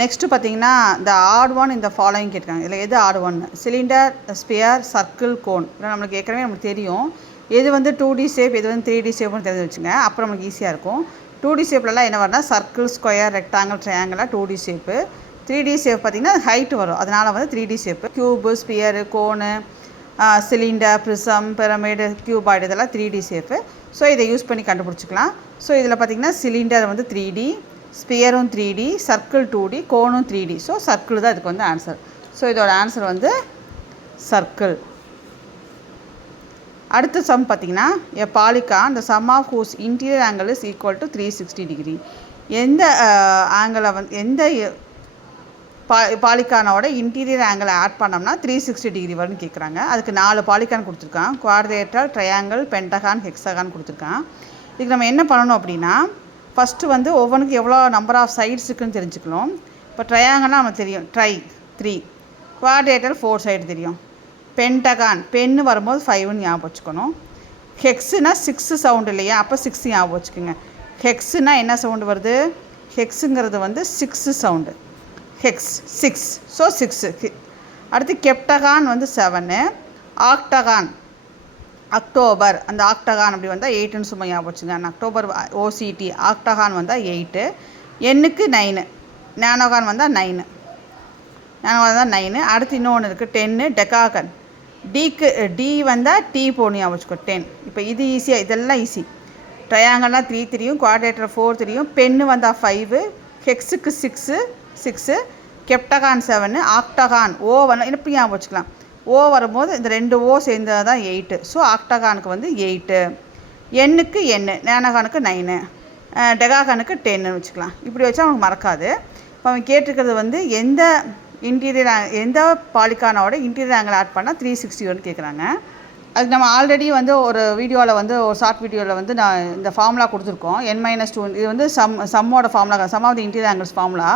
Next பார்த்தீங்கன்னா இந்த add one இந்த ஃபாலோயிங் கேட்குறாங்க. இதில் எது odd one? Cylinder, sphere, circle, cone. இதெல்லாம் நம்மளுக்கு ஏற்கனவே நமக்கு தெரியும். எது வந்து 2D ஷேப், எது வந்து 3D ஷேப்னு தெரிஞ்சு வச்சுங்க. அப்புறம் நமக்கு ஈஸியாக இருக்கும். 2D ஷேப்லலாம் என்ன வரும்னா சர்க்கிள், ஸ்கொயர், ரெக்டாங்கிள், ட்ரையாங்கிளாக 2D ஷேப்பு. 3D ஷேப் பார்த்திங்கன்னா ஹைட்டு வரும், அதனால் வந்து 3D shape. Cube, sphere, cone, cylinder, prism, pyramid, cuboid இதெல்லாம் 3D ஷேப்பு. ஸோ இதை யூஸ் பண்ணி கண்டுபிடிச்சிக்கலாம். ஸோ இதில் பார்த்திங்கன்னா சிலிண்டர் வந்து 3D, ஸ்பியரும் 3D, சர்க்கிள் 2D, கோனும் 3D. ஸோ சர்க்கிள் தான் இதுக்கு வந்து ஆன்சர். ஸோ இதோட ஆன்சர் வந்து சர்க்கிள். அடுத்த சம் பார்த்திங்கன்னா a polygon the sum of whose interior angle is equal to 360 degree. எந்த ஆங்கிளை வந்து எந்த பாலிகானோட இன்டீரியர் ஆங்கிளை ஆட் பண்ணோம்னா 360 டிகிரி வரும்னு கேட்குறாங்க. அதுக்கு 4 பாலிகான் கொடுத்துருக்கான். குவாட்ரேட்டர், ட்ரையாங்கிள், பென்டகான், ஹெக்ஸகான் கொடுத்துருக்கான். இதுக்கு நம்ம என்ன பண்ணணும் அப்படின்னா ஃபஸ்ட்டு வந்து ஒவ்வொன்றுக்கு எவ்வளோ நம்பர் ஆஃப் சைட்ஸ் இருக்குதுன்னு தெரிஞ்சுக்கணும். இப்போ ட்ரையாங்கிள்னால் நமக்கு தெரியும், ட்ரை 3, குவாட்ரேட்டர் 4 சைடு தெரியும். பென்டகான் பென்னு வரும்போது 5ன்னு ஞாபகம் வச்சுக்கணும். ஹெக்ஸுனா 6 சவுண்டு இல்லையா, அப்போ 6 ஞாபகம் வச்சுக்கோங்க. ஹெக்ஸுனா என்ன சவுண்டு வருது? ஹெக்ஸுங்கிறது வந்து 6 சவுண்டு. Hex 6, so 6. அடுத்து கெப்டகான் வந்து 7, ஆக்டகான் அக்டோபர், அந்த ஆக்டகான் அப்படி வந்தால் 8ன்னு சும்மா ஞாபகம் வச்சுங்க. அக்டோபர் OCT, ஆக்டகான் வந்தால் 8. எண்ணுக்கு 9, நேனோகான் வந்தால் 9, நேனோகான் வந்தால் 9. அடுத்து இன்னொன்று இருக்குது 10, டெக்காகன். டிக்கு டி வந்தால் டி போன்னு ஞாபகம் வச்சுக்கோ, 10. இப்போ இது ஈஸியாக, இதெல்லாம் ஈஸி. ட்ரையாங்கல்னால் 3 தெரியும், குவாட்ரேட்டர் 4 தெரியும், பென்னு வந்தால் 5, ஹெக்ஸுக்கு 6, கெப்டகான் 7, ஆக்டகான் ஓ வந்து இப்படி ஞாபகம் வச்சுக்கலாம். ஓ வரும்போது இந்த 2 ஓ சேர்ந்தது தான் 8. ஸோ ஆக்டகானுக்கு வந்து 8. எண்ணுக்கு எண்ணு, நேனகானுக்கு 9, டெகாகானுக்கு 10ன்னு வச்சுக்கலாம். இப்படி வச்சா அவனுக்கு மறக்காது. இப்போ அவன் கேட்டிருக்கிறது வந்து எந்த பாலிகானோட இன்டீரியர் ஆங்கிள் ஆட் பண்ணால் 360 வரும்னு கேட்குறாங்க. அதுக்கு நம்ம ஆல்ரெடி வந்து ஒரு வீடியோவில் வந்து ஒரு ஷார்ட் வீடியோவில் வந்து நான் இந்த ஃபார்முலா கொடுத்துருக்கோம். n-2 இது வந்து சம்மோட formula, sum of the interior angles formula.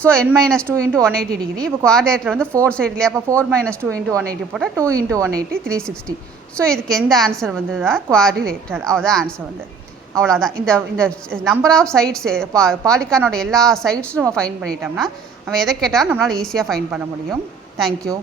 So n-2 × 180 degree. இப்போ குவாட்ரேட்டர் வந்து 4 சைடு இல்லையா, அப்போ 4 - 2 × 180 போட்டால் 2 × 180 360. ஸோ இதுக்கு எந்த ஆன்சர் வந்து தான் குவாட்ரிலேட்டரல், அவ்வளோதான் ஆன்சர் வந்து. அவ்வளோதான். இந்த நம்பர் ஆஃப் சைட்ஸ் பாலிகானோட எல்லா சைட்ஸும் நம்ம ஃபைன் பண்ணிட்டோம்னா அவன் எதை கேட்டாலும் நம்மளால் ஈஸியாக ஃபைன் பண்ண முடியும். தேங்க்யூ.